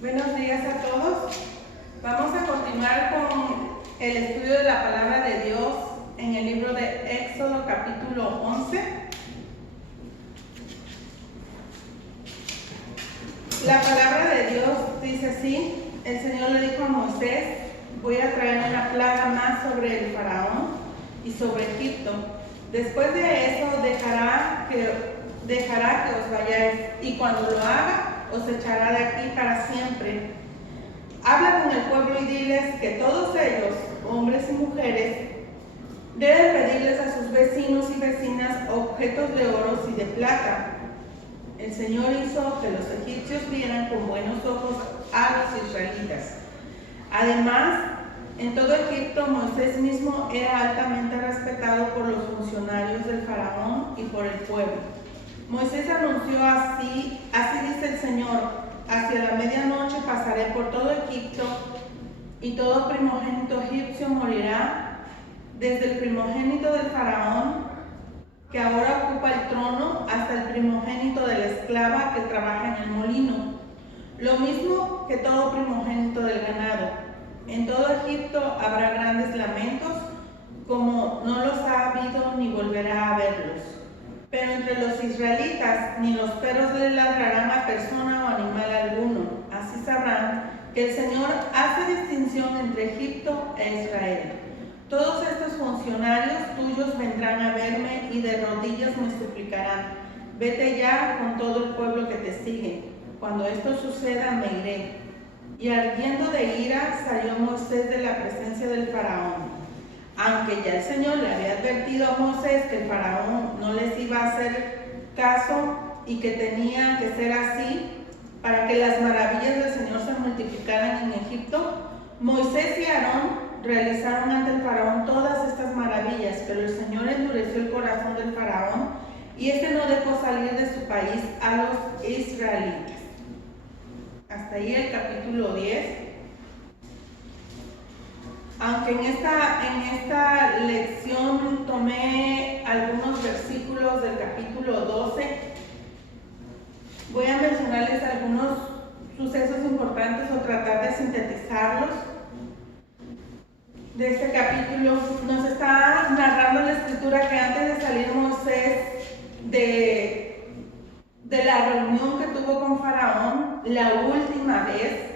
Buenos días a todos. Vamos a continuar con el estudio de la palabra de Dios en el libro de Éxodo capítulo 11. La palabra de Dios dice así: el Señor le dijo a Moisés: voy a traer una plaga más sobre el faraón y sobre Egipto. Después de eso dejará que os vayáis, y cuando lo haga os echará de aquí para siempre. Habla con el pueblo y diles que todos ellos, hombres y mujeres, deben pedirles a sus vecinos y vecinas objetos de oro y de plata. El Señor hizo que los egipcios vieran con buenos ojos a los israelitas. Además, en todo Egipto, Moisés mismo era altamente respetado por los funcionarios del faraón y por el pueblo. Moisés anunció así dice el Señor: hacia la medianoche pasaré por todo Egipto, y todo primogénito egipcio morirá, desde el primogénito del faraón, que ahora ocupa el trono, hasta el primogénito de la esclava que trabaja en el molino. Lo mismo que todo primogénito del ganado. En todo Egipto habrá grandes lamentos, como no los ha habido ni volverá a haberlos. Pero entre los israelitas ni los perros le ladrarán a persona o animal alguno. Así sabrán que el Señor hace distinción entre Egipto e Israel. Todos estos funcionarios tuyos vendrán a verme y de rodillas me suplicarán: vete ya con todo el pueblo que te sigue. Cuando esto suceda me iré. Y ardiendo de ira salió Moisés de la presencia del faraón. Aunque ya el Señor le había advertido a Moisés que el faraón no les iba a hacer caso y que tenía que ser así para que las maravillas del Señor se multiplicaran en Egipto, Moisés y Aarón realizaron ante el faraón todas estas maravillas, pero el Señor endureció el corazón del faraón y éste no dejó salir de su país a los israelitas. Hasta ahí el capítulo 10. Aunque en esta lección tomé algunos versículos del capítulo 12, voy a mencionarles algunos sucesos importantes o tratar de sintetizarlos. De este capítulo nos está narrando la escritura que antes de salir Moisés de la reunión que tuvo con Faraón, la última vez,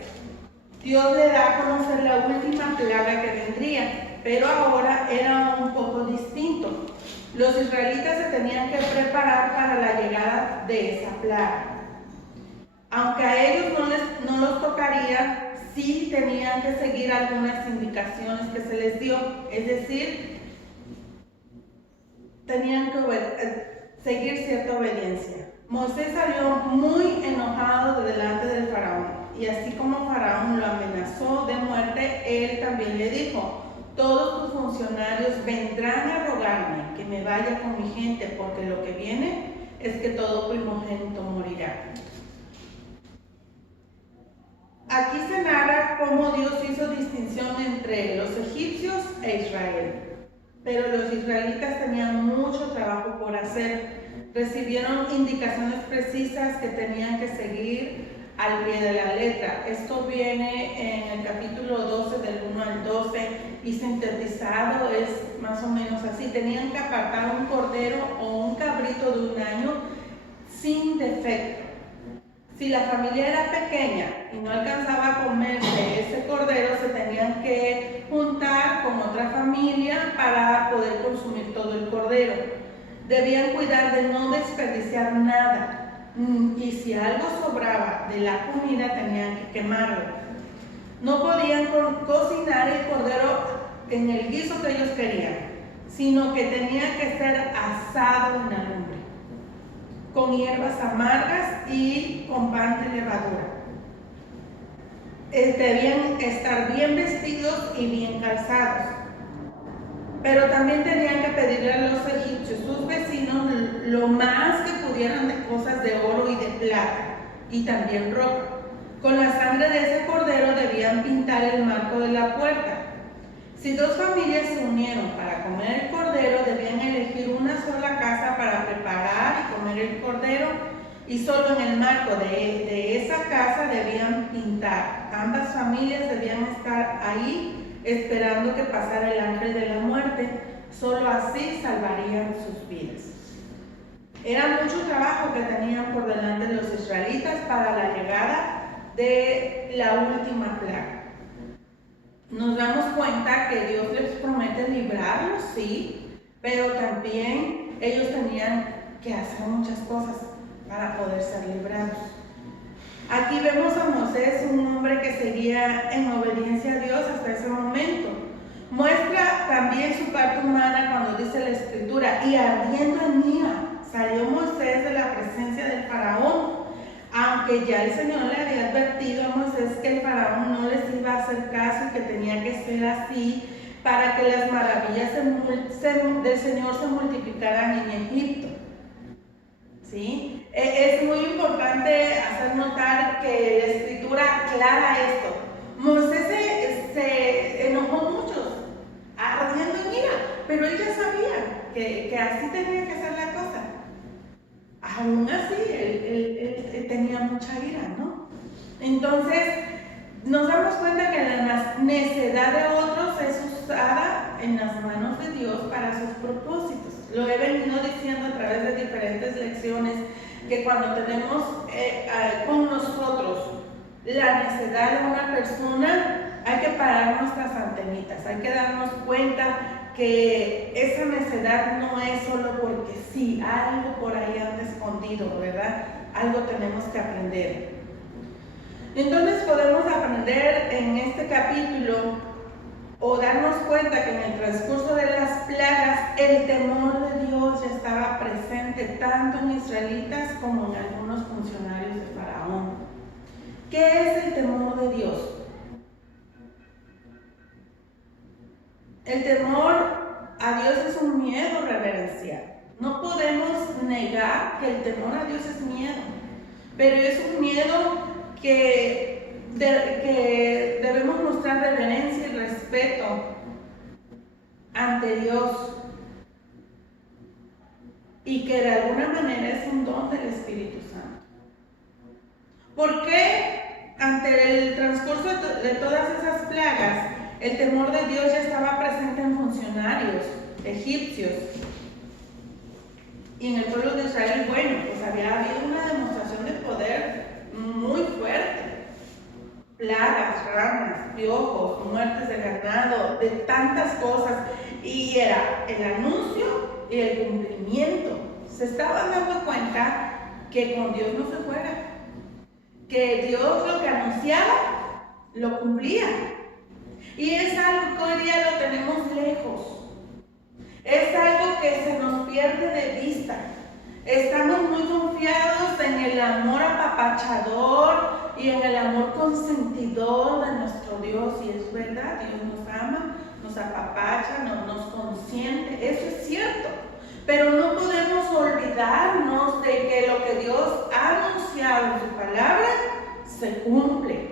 Dios le da a conocer la última plaga que vendría, pero ahora era un poco distinto. Los israelitas se tenían que preparar para la llegada de esa plaga. Aunque a ellos no los tocaría, sí tenían que seguir algunas indicaciones que se les dio, es decir, tenían que seguir cierta obediencia. Moisés salió muy enojado de delante del faraón. Y así como Faraón lo amenazó de muerte, él también le dijo: todos tus funcionarios vendrán a rogarme que me vaya con mi gente, porque lo que viene es que todo primogénito morirá. Aquí se narra cómo Dios hizo distinción entre los egipcios e Israel. Pero los israelitas tenían mucho trabajo por hacer. Recibieron indicaciones precisas que tenían que seguir al pie de la letra. Esto viene en el capítulo 12 del 1 al 12 y sintetizado es más o menos así. Tenían que apartar un cordero o un cabrito de 1 año sin defecto. Si la familia era pequeña y no alcanzaba a comerse ese cordero, se tenían que juntar con otra familia para poder consumir todo el cordero. Debían cuidar de no desperdiciar nada. Y si algo sobraba de la comida tenían que quemarlo. No podían cocinar el cordero en el guiso que ellos querían, sino que tenía que ser asado en la lumbre, con hierbas amargas y con pan de levadura. Debían estar bien vestidos y bien calzados. Pero también tenían que pedirle a los egipcios, sus vecinos, lo más que pudieran de cosas de oro y de plata, y también ropa. Con la sangre de ese cordero debían pintar el marco de la puerta. Si 2 familias se unieron para comer el cordero, debían elegir una sola casa para preparar y comer el cordero, y solo en el marco de esa casa debían pintar. Ambas familias debían estar ahí esperando que pasara el ángel de la muerte. Solo así salvarían sus vidas. Era mucho trabajo que tenían por delante los israelitas para la llegada de la última plaga. Nos damos cuenta que Dios les promete librarlos, sí, pero también ellos tenían que hacer muchas cosas para poder ser librados. Aquí vemos a Moisés, un hombre que seguía en obediencia a Dios hasta ese momento. Muestra también su parte humana cuando dice la Escritura, y ardiendo en ira salió Moisés de la presencia del faraón, aunque ya el Señor le había advertido a Moisés que el faraón no les iba a hacer caso y que tenía que ser así para que las maravillas del Señor se multiplicaran en Egipto. ¿Sí? Es muy importante hacer notar que la Escritura aclara esto. Moisés se enojó mucho, ardiendo en ira, pero él ya sabía que así tenía que ser la cosa. Aún así, él tenía mucha ira, ¿no? Entonces, nos damos cuenta que la necedad de otros es usada en las manos de Dios para sus propósitos. Lo he venido diciendo a través de diferentes lecciones, que cuando tenemos con nosotros la necedad de una persona, hay que parar nuestras antenitas, hay que darnos cuenta que esa necedad no es solo porque sí, algo por ahí anda escondido, ¿verdad? Algo tenemos que aprender. Entonces podemos aprender en este capítulo o darnos cuenta que en el transcurso de las plagas el temor de Dios ya estaba presente tanto en israelitas como en algunos funcionarios de Faraón. ¿Qué es el temor de Dios? El temor a Dios es un miedo reverencial. No podemos negar que el temor a Dios es miedo, pero es un miedo que debemos mostrar reverencia y respeto ante Dios, y que de alguna manera es un don del Espíritu Santo. ¿Por qué ante el transcurso de todas esas plagas el temor de Dios ya estaba presente en funcionarios egipcios y en el pueblo de Israel? Bueno, pues había habido una demostración de poder muy fuerte. Plagas, ranas, piojos, muertes de ganado, de tantas cosas, y era el anuncio y el cumplimiento. Se estaban dando cuenta que con Dios no se juega, que Dios lo que anunciaba lo cumplía, y es algo que hoy día lo tenemos lejos, es algo que se nos pierde de vista. Estamos muy confiados en el amor apapachador y en el amor consentidor de nuestro Dios, y es verdad, Dios nos ama, nos apapacha, nos consiente, eso es cierto, pero no podemos olvidarnos de que lo que Dios ha anunciado en su palabra se cumple,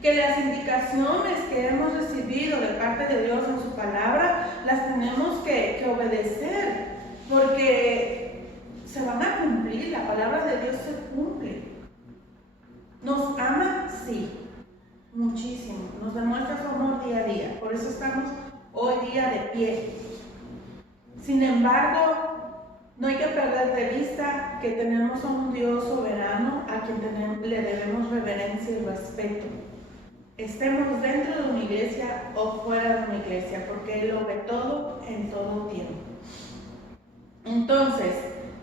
que las indicaciones que hemos recibido de parte de Dios en su palabra las tenemos que obedecer, porque se van a cumplir. La palabra de Dios se cumple. ¿Nos ama? Sí, muchísimo. Nos demuestra su amor día a día. Por eso estamos hoy día de pie. Sin embargo, no hay que perder de vista que tenemos a un Dios soberano a quien le debemos reverencia y respeto. Estemos dentro de una iglesia o fuera de una iglesia, porque Él lo ve todo en todo tiempo. Entonces,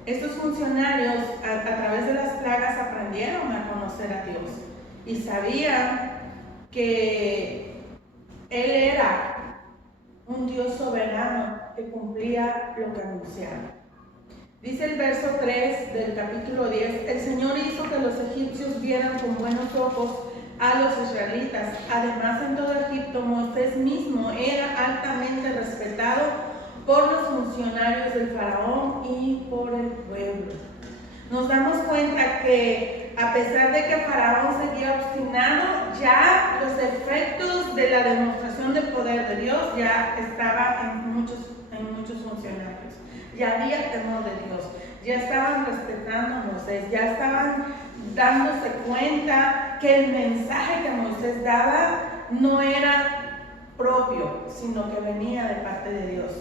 estos funcionarios a través de las plagas aprendieron a conocer a Dios y sabían que Él era un Dios soberano que cumplía lo que anunciaba. Dice el verso 3 del capítulo 10, el Señor hizo que los egipcios vieran con buenos ojos a los israelitas. Además, en todo Egipto, Moisés mismo era altamente respetado por los funcionarios del faraón y por el pueblo. Nos damos cuenta que a pesar de que Faraón seguía obstinado, ya los efectos de la demostración del poder de Dios ya estaban en muchos funcionarios. Ya había temor de Dios, ya estaban respetando a Moisés, ya estaban dándose cuenta que el mensaje que Moisés daba no era propio, sino que venía de parte de Dios.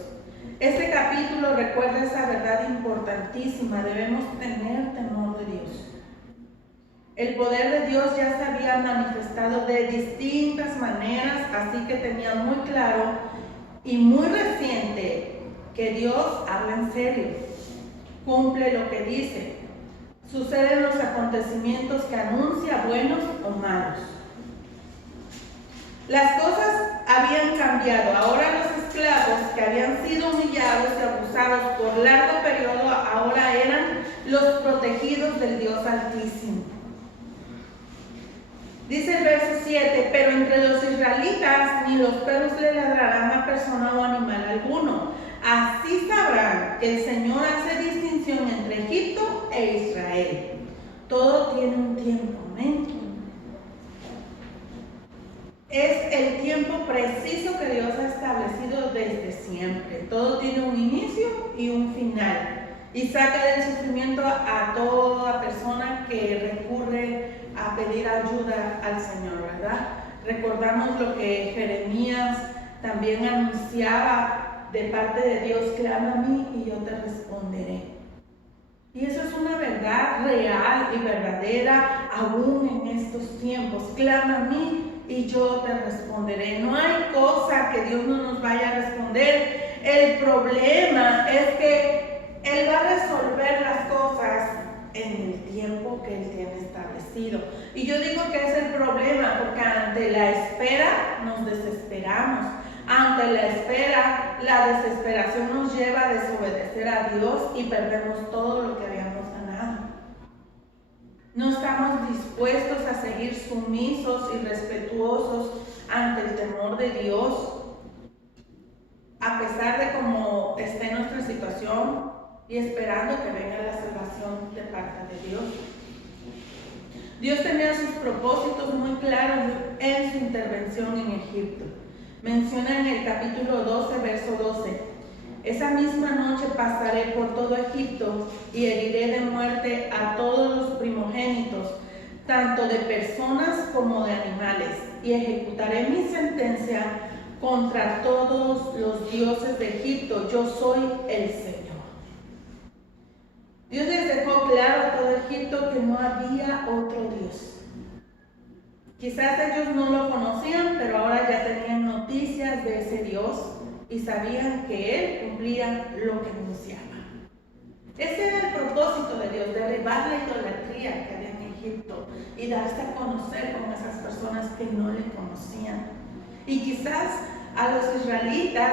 Este capítulo recuerda esa verdad importantísima: debemos tener temor de Dios. El poder de Dios ya se había manifestado de distintas maneras, así que tenía muy claro y muy reciente que Dios habla en serio, cumple lo que dice, suceden los acontecimientos que anuncia, buenos o malos. Las cosas habían cambiado. Ahora los esclavos que habían sido humillados y abusados por largo periodo ahora eran los protegidos del Dios Altísimo. Dice el verso 7: pero entre los israelitas ni los perros le ladrarán a persona o animal alguno. Así sabrán que el Señor hace distinción entre Egipto e Israel. Todo tiene un tiempo, amén. Es el tiempo preciso que Dios ha establecido desde siempre. Todo tiene un inicio y un final. Y saca del sufrimiento a toda persona que recurre a pedir ayuda al Señor, ¿verdad? Recordamos lo que Jeremías también anunciaba de parte de Dios: clama a mí y yo te responderé. Y eso es una verdad real y verdadera aún en estos tiempos. Clama a mí y yo te responderé. No hay cosa que Dios no nos vaya a responder. El problema es que Él va a resolver las cosas en el tiempo que Él tiene establecido. Y yo digo que es el problema porque ante la espera nos desesperamos. Ante la espera, la desesperación nos lleva a desobedecer a Dios y perdemos todo lo que habíamos ganado. No estamos dispuestos a seguir sumisos y respetuosos ante el temor de Dios, a pesar de cómo esté nuestra situación, y esperando que venga la salvación de parte de Dios. Dios tenía sus propósitos muy claros en su intervención en Egipto. Menciona en el capítulo 12, verso 12: esa misma noche pasaré por todo Egipto y heriré de muerte a todos los primogénitos, tanto de personas como de animales, y ejecutaré mi sentencia contra todos los dioses de Egipto. Yo soy el Señor. Dios les dejó claro a todo Egipto que no había otro Dios. Quizás ellos no lo conocían, pero ahora ya tenían noticias de ese Dios y sabían que Él cumplía lo que anunciaba. Ese era el propósito de Dios: derribar la idolatría que había en Egipto y darse a conocer con esas personas que no le conocían. Y quizás a los israelitas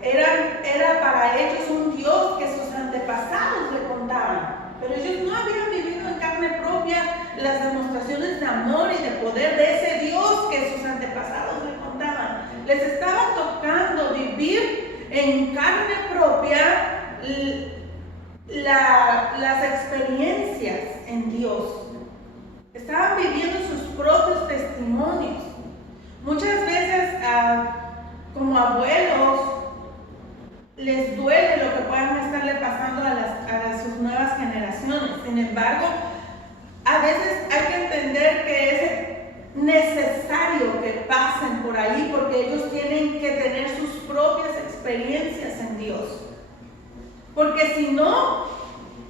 era para ellos un Dios que sus antepasados le contaban, pero ellos no habían vivido en carne propia las demostraciones de amor y de poder de ese Dios que sus antepasados le contaban. Les estaba tocando vivir en carne propia las experiencias en Dios. Estaban viviendo sus propios testimonios. Muchas veces como abuelos les duele lo que puedan estarle pasando a sus nuevas generaciones. Sin embargo, a veces hay que entender que es necesario que pasen por ahí, porque ellos tienen que tener sus propias experiencias en Dios. Porque si no,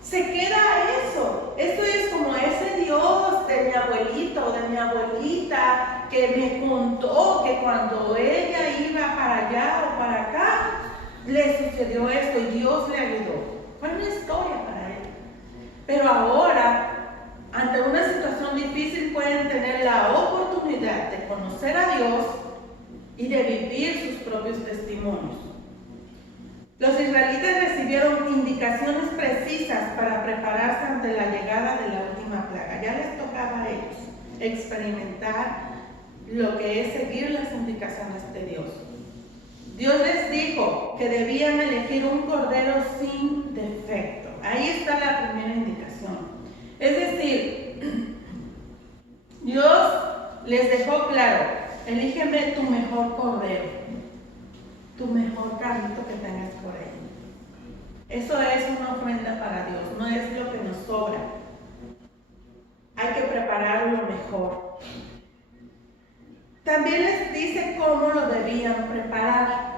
se queda eso. Esto es como ese Dios de mi abuelito o de mi abuelita que me contó que cuando ella iba para allá o para acá, le sucedió esto y Dios le ayudó. Fue una historia para él. Pero ahora, ante una situación difícil, pueden tener la oportunidad de conocer a Dios y de vivir sus propios testimonios. Los israelitas recibieron indicaciones precisas para prepararse ante la llegada de la última plaga. Ya les tocaba a ellos experimentar lo que es seguir las indicaciones de Dios. Dios les dijo que debían elegir un cordero sin defecto. Ahí está la primera indicación. Es decir, Dios les dejó claro: elígeme tu mejor cordero, tu mejor carrito que tengas por ahí. Eso es una ofrenda para Dios, no es lo que nos sobra. hay que prepararlo mejor. También les dice cómo lo debían preparar.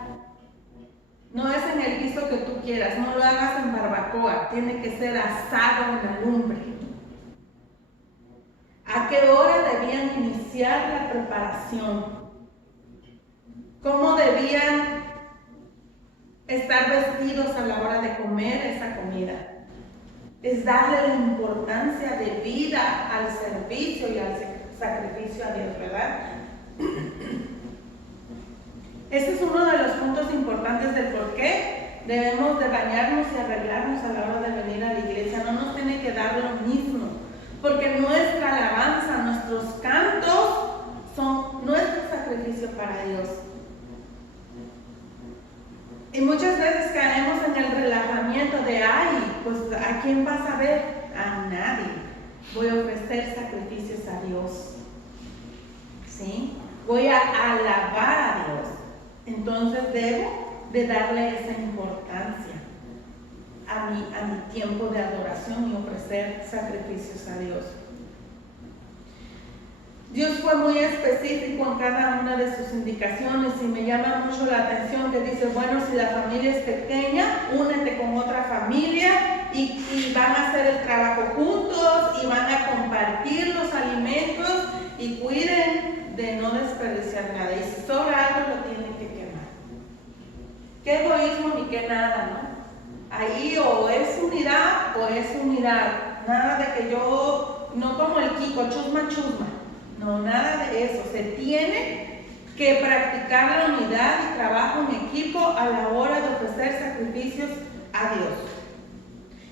No es en el guiso que tú quieras, no lo hagas en barbacoa, tiene que ser asado en la lumbre. ¿A qué hora debían iniciar la preparación? ¿Cómo debían estar vestidos a la hora de comer esa comida? Es darle la importancia de vida al servicio y al sacrificio a Dios, ¿verdad? Este es uno de los puntos importantes del por qué debemos de bañarnos y arreglarnos a la hora de venir a la iglesia. No nos tiene que dar lo mismo, porque nuestra alabanza, nuestros cantos son nuestro sacrificio para Dios. Y muchas veces caemos en el relajamiento de, ay, pues ¿a quién vas a ver? A nadie. Voy a ofrecer sacrificios a Dios. ¿Sí? Voy a alabar a Dios. Entonces debo de darle esa importancia a mi tiempo de adoración y ofrecer sacrificios a Dios. Dios fue muy específico en cada una de sus indicaciones y me llama mucho la atención que dice, bueno, si la familia es pequeña, únete con otra familia y van a hacer el trabajo juntos y van a compartir los alimentos y cuiden de no desperdiciar nada. Y si sobra algo, lo tienen que quemar. Qué egoísmo ni qué nada, ¿no? Ahí o es unidad o es unidad. Nada de que yo, no como el Kiko, chusma, chusma. No, nada de eso. Se tiene que practicar la unidad y trabajo en equipo a la hora de ofrecer sacrificios a Dios.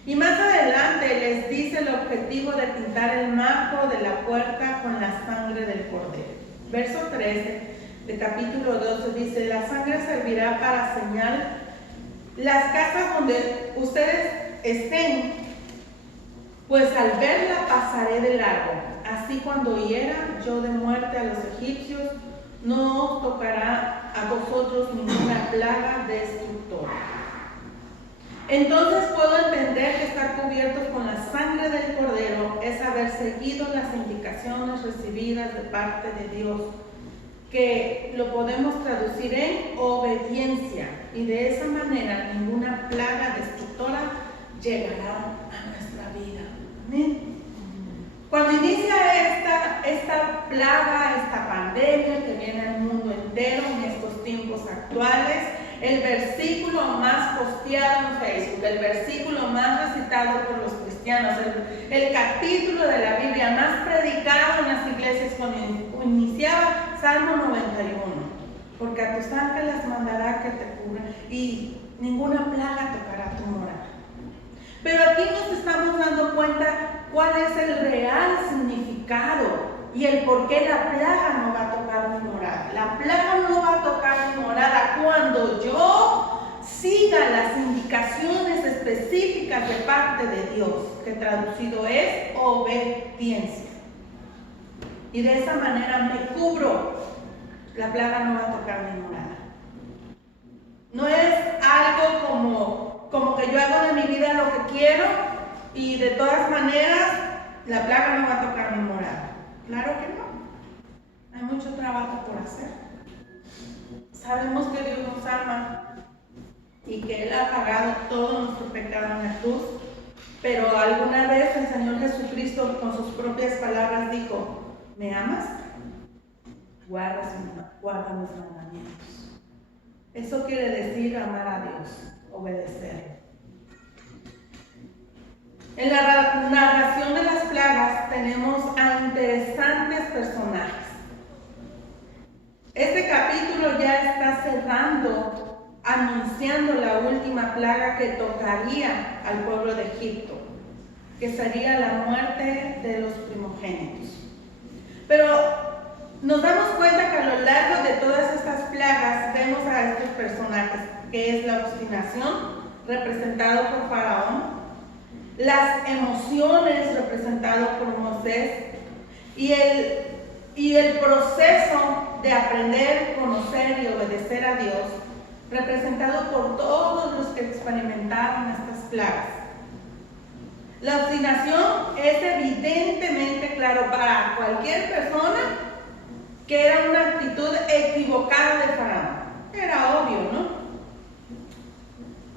Y más adelante les dice el objetivo de pintar el marco de la puerta con la sangre del cordero. Verso 13 de capítulo 12 dice, la sangre servirá para señal las casas donde ustedes estén, pues al verla pasaré de largo. Así cuando hiera yo de muerte a los egipcios, no os tocará a vosotros ninguna plaga destructora. Entonces puedo entender que estar cubiertos con la sangre del cordero es haber seguido las indicaciones recibidas de parte de Dios, que lo podemos traducir en obediencia, y de esa manera ninguna plaga destructora llegará a nuestra vida. Amén. Cuando inicia esta plaga, esta pandemia que viene al mundo entero en estos tiempos actuales, el versículo más posteado en Facebook, el versículo más recitado por los cristianos, el capítulo de la Biblia más predicado en las iglesias cuando iniciaba Salmo 91, porque a tus ángeles mandará que te cubran y ninguna plaga tocará tu morada. Pero aquí nos estamos dando cuenta cuál es el real significado y el por qué la plaga no va a tocar mi morada. La plaga no va a tocar mi morada cuando yo siga las indicaciones específicas de parte de Dios, que traducido es obediencia. Y de esa manera me cubro. La plaga no va a tocar mi morada. No es algo como que yo hago de mi vida lo que quiero y de todas maneras la plaga no va a tocar mi morada. Claro que no. Hay mucho trabajo por hacer. Sabemos que Dios nos ama y que Él ha pagado todo nuestro pecado en la cruz, pero alguna vez el Señor Jesucristo con sus propias palabras dijo, ¿me amas? Guarda mis mandamientos. Eso quiere decir amar a Dios, obedecer. En la narración de las plagas tenemos a interesantes personajes. Este capítulo ya está cerrando, anunciando la última plaga que tocaría al pueblo de Egipto, que sería la muerte de los primogénitos. Pero nos damos cuenta que a lo largo de todas estas plagas vemos a estos personajes, que es la obstinación, representado por Faraón, las emociones, representado por Moisés, y el proceso de aprender, conocer y obedecer a Dios, representado por todos los que experimentaron estas plagas. La obstinación es evidentemente claro para cualquier persona que era una actitud equivocada de Faraón. Era obvio, ¿no?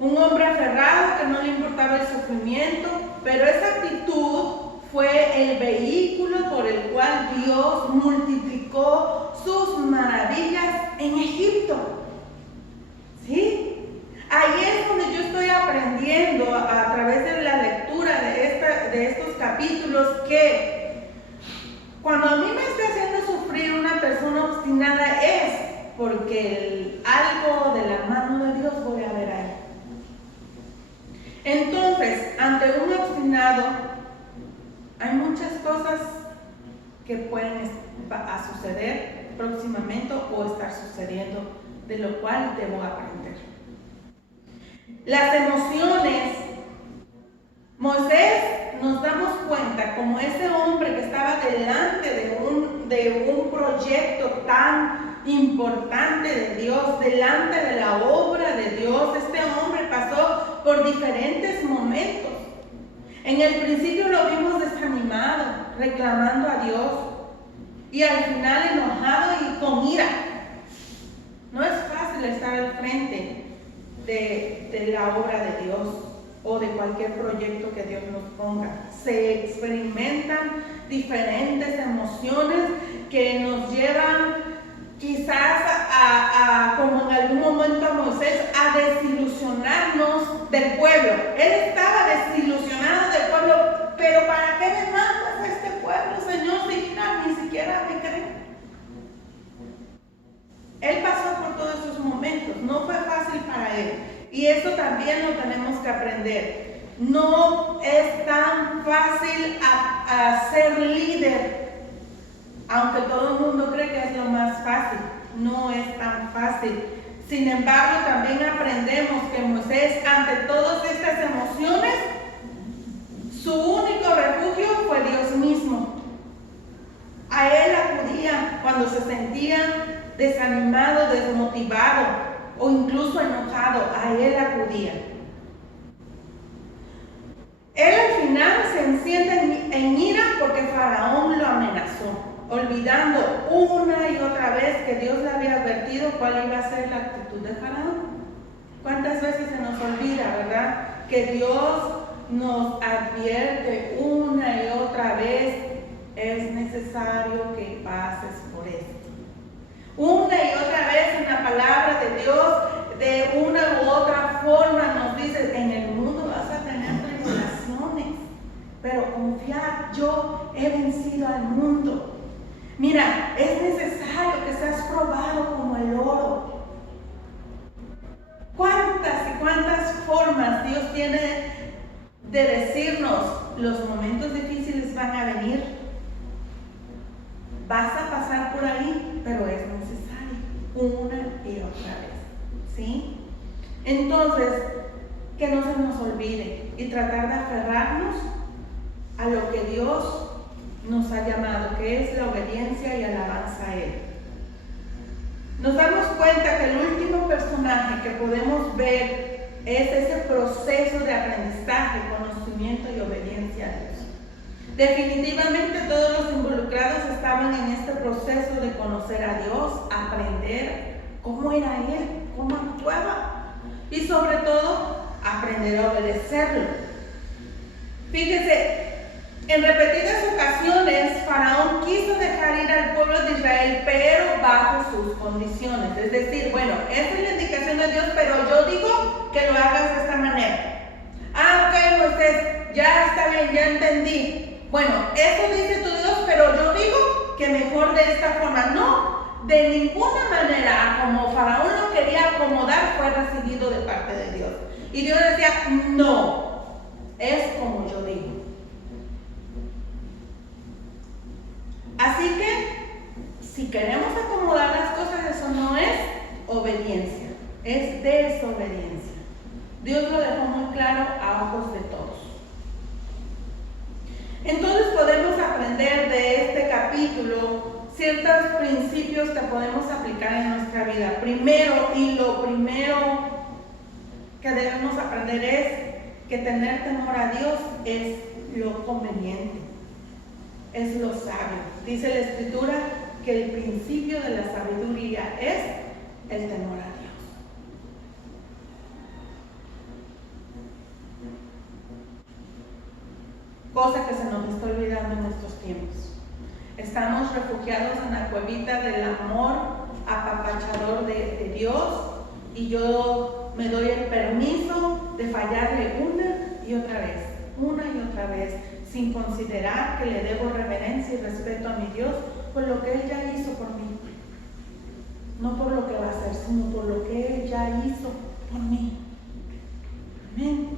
Un hombre aferrado que no le importaba el sufrimiento, pero esa actitud fue el vehículo por el cual Dios multiplicó sus maravillas en Egipto. ¿Sí? Ahí es donde yo estoy aprendiendo a través de la lectura de estos capítulos que cuando a mí me está haciendo sufrir una persona obstinada es porque algo de la mano de Dios voy a ver ahí. Entonces, ante un obstinado hay muchas cosas que pueden suceder próximamente o estar sucediendo, de lo cual debo aprender. Las emociones. Moisés, nos damos cuenta como ese hombre que estaba delante de un proyecto tan importante de Dios, delante de la obra de Dios. Este hombre pasó por diferentes momentos. En el principio lo vimos desanimado, reclamando a Dios, y al final enojado y con ira. No es fácil estar al frente de la obra de Dios o de cualquier proyecto que Dios nos ponga. Se experimentan diferentes emociones que nos llevan quizás como en algún momento a Moisés, a desilusionarnos del pueblo. Él estaba desilusionado del pueblo, pero ¿para qué me mandas a este pueblo, Señor, si mira, ni siquiera me creen? Él pasó por todos esos momentos, no fue fácil para él. Y eso también lo tenemos que aprender. No es tan fácil a ser líder, aunque todo el mundo cree que es lo más fácil. No es tan fácil. Sin embargo, también aprendemos que Moisés, ante todas estas emociones, su único refugio fue Dios mismo. A él acudía cuando se sentía desanimado, desmotivado o incluso enojado. A él acudía. Él al final se enciende en ira porque Faraón lo amenazó, olvidando una y otra vez que Dios le había advertido cuál iba a ser la actitud de Faraón. ¿Cuántas veces se nos olvida, verdad? Que Dios nos advierte una y otra vez: es necesario que pases por esto. Una y otra vez en la palabra de Dios, de una u otra forma nos dice: en el mundo vas a tener tribulaciones, pero confiad, yo he vencido al mundo. Mira, es necesario que seas probado como el oro. ¿Cuántas y cuántas formas Dios tiene de decirnos: los momentos difíciles van a venir? Vas a pasar por ahí, pero es necesario, una y otra vez, ¿sí? Entonces, que no se nos olvide y tratar de aferrarnos a lo que Dios nos ha llamado, que es la obediencia y alabanza a Él. Nos damos cuenta que el último personaje que podemos ver es ese proceso de aprendizaje, conocimiento y obediencia a Dios. Definitivamente todos los involucrados estaban en este proceso de conocer a Dios, aprender cómo era Él, cómo actuaba y sobre todo aprender a obedecerlo. Fíjese, en repetidas ocasiones Faraón quiso dejar ir al pueblo de Israel, pero bajo sus condiciones. Es decir, bueno, esa es la indicación de Dios, pero yo digo que lo hagas de esta manera. Ok, Moisés, ya está bien, ya entendí. Bueno, eso dice tu Dios, pero yo digo que mejor de esta forma. No, de ninguna manera, como Faraón lo quería acomodar, fue recibido de parte de Dios. Y Dios decía: no, es como yo digo. Así que, si queremos acomodar las cosas, eso no es obediencia, es desobediencia. Dios lo dejó muy claro a ojos de todos. Entonces podemos aprender de este capítulo ciertos principios que podemos aplicar en nuestra vida. Primero, y lo primero que debemos aprender es que tener temor a Dios es lo conveniente, es lo sabio. Dice la Escritura que el principio de la sabiduría es el temor a Dios. Cosa que se nos está olvidando en estos tiempos. Estamos refugiados en la cuevita del amor apapachador de Dios, y yo me doy el permiso de fallarle una y otra vez, sin considerar que le debo reverencia y respeto a mi Dios por lo que Él ya hizo por mí. No por lo que va a hacer, sino por lo que Él ya hizo por mí. Amén.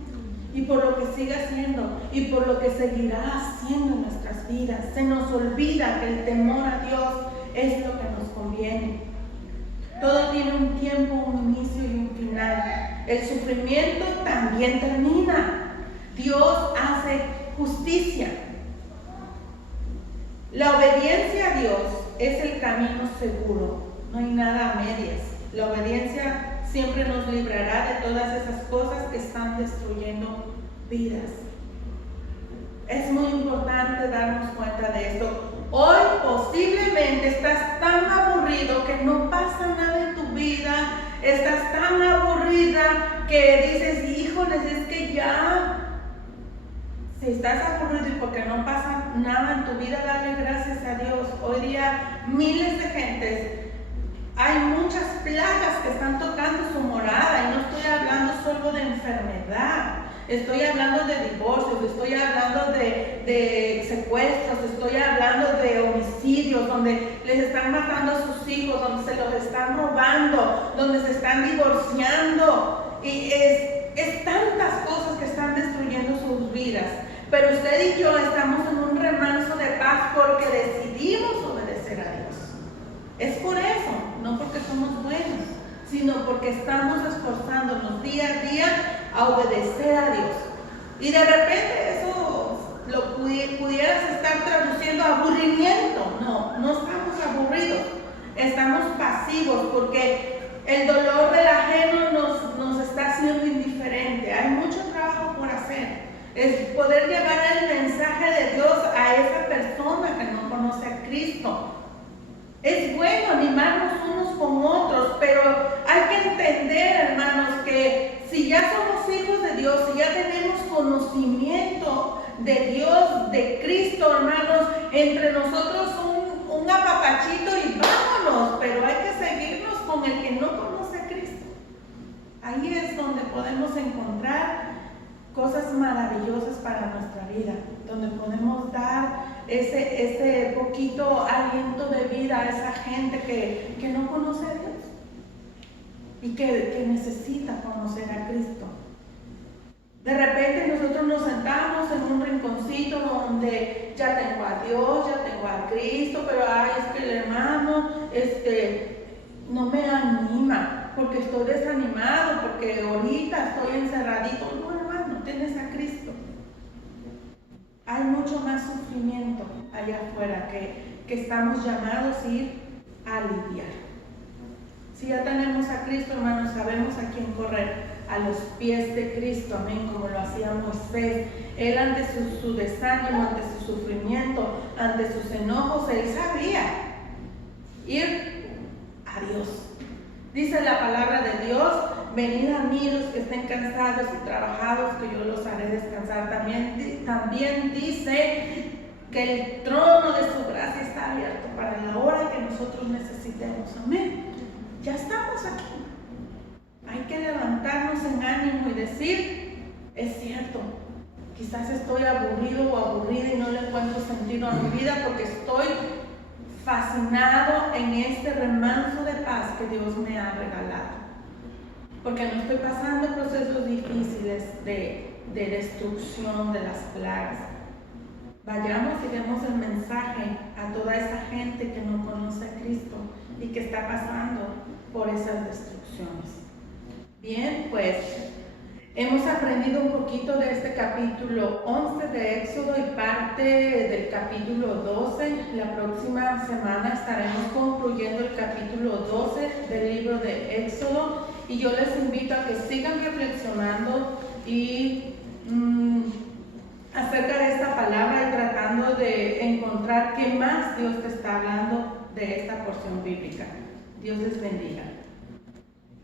Y por lo que sigue haciendo y por lo que seguirá haciendo en nuestras vidas. Se nos olvida que el temor a Dios es lo que nos conviene. Todo tiene un tiempo, un inicio y un final. El sufrimiento también termina. Dios hace justicia. La obediencia a Dios es el camino seguro. No hay nada a medias. La obediencia siempre nos librará de todas esas cosas que están destruyendo vidas. Es muy importante darnos cuenta de esto. Hoy posiblemente estás tan aburrido que no pasa nada en tu vida. Estás tan aburrida que dices, híjoles, es que ya. Si estás aburrido y porque no pasa nada en tu vida, dale gracias a Dios. Hoy día miles de gentes, hay muchas plagas que están tocando su morada, y no estoy hablando solo de enfermedad, estoy hablando de divorcios, estoy hablando de secuestros, estoy hablando de homicidios, donde les están matando a sus hijos, donde se los están robando, donde se están divorciando, y es tantas cosas que están destruyendo sus vidas. Pero usted y yo estamos en un remanso de paz porque decidimos obedecer a Dios. Es por eso, no porque somos buenos, sino porque estamos esforzándonos día a día a obedecer a Dios. Y de repente eso lo pudieras estar traduciendo a aburrimiento. No estamos aburridos, estamos pasivos porque el dolor del ajeno nos está haciendo indiferente. Hay mucho trabajo por hacer. Es poder llevar el mensaje de Dios a esa persona que no conoce a Cristo. Es bueno animarnos unos con otros, pero hay que entender, hermanos, que si ya somos hijos de Dios, si ya tenemos conocimiento de Dios, de Cristo, hermanos, entre nosotros un apapachito y vámonos, pero hay que seguirnos con el que no conoce a Cristo. Ahí es donde podemos encontrar cosas maravillosas para nuestra vida, donde podemos dar ese poquito aliento de vida a esa gente que no conoce a Dios y que necesita conocer a Cristo. De repente nosotros nos sentamos en un rinconcito donde ya tengo a Dios, ya tengo a Cristo, pero es que el hermano no me anima porque estoy desanimado, porque ahorita estoy encerradito. No, hermano, tienes a Cristo. Hay mucho más sufrimiento allá afuera que estamos llamados a ir a aliviar. Si ya tenemos a Cristo, hermanos, sabemos a quién correr, a los pies de Cristo, amén, como lo hacía Moisés. Él, ante su desánimo, ante su sufrimiento, ante sus enojos, él sabía ir a Dios. Dice la palabra de Dios: venid a mí los que estén cansados y trabajados, que yo los haré descansar. También dice que el trono de su gracia está abierto para la hora que nosotros necesitemos. Amén. Ya estamos aquí. Hay que levantarnos en ánimo y decir: es cierto, quizás estoy aburrido o aburrida y no le encuentro sentido a mi vida porque estoy fascinado en este remanso de paz que Dios me ha regalado, porque no estoy pasando procesos difíciles de destrucción de las plagas. Vayamos y demos el mensaje a toda esa gente que no conoce a Cristo y que está pasando por esas destrucciones. Bien, pues hemos aprendido un poquito de este capítulo 11 de Éxodo y parte del capítulo 12. La próxima semana estaremos concluyendo el capítulo 12 del libro de Éxodo, y yo les invito a que sigan reflexionando y acerca de esta palabra y tratando de encontrar qué más Dios te está hablando de esta porción bíblica. Dios les bendiga.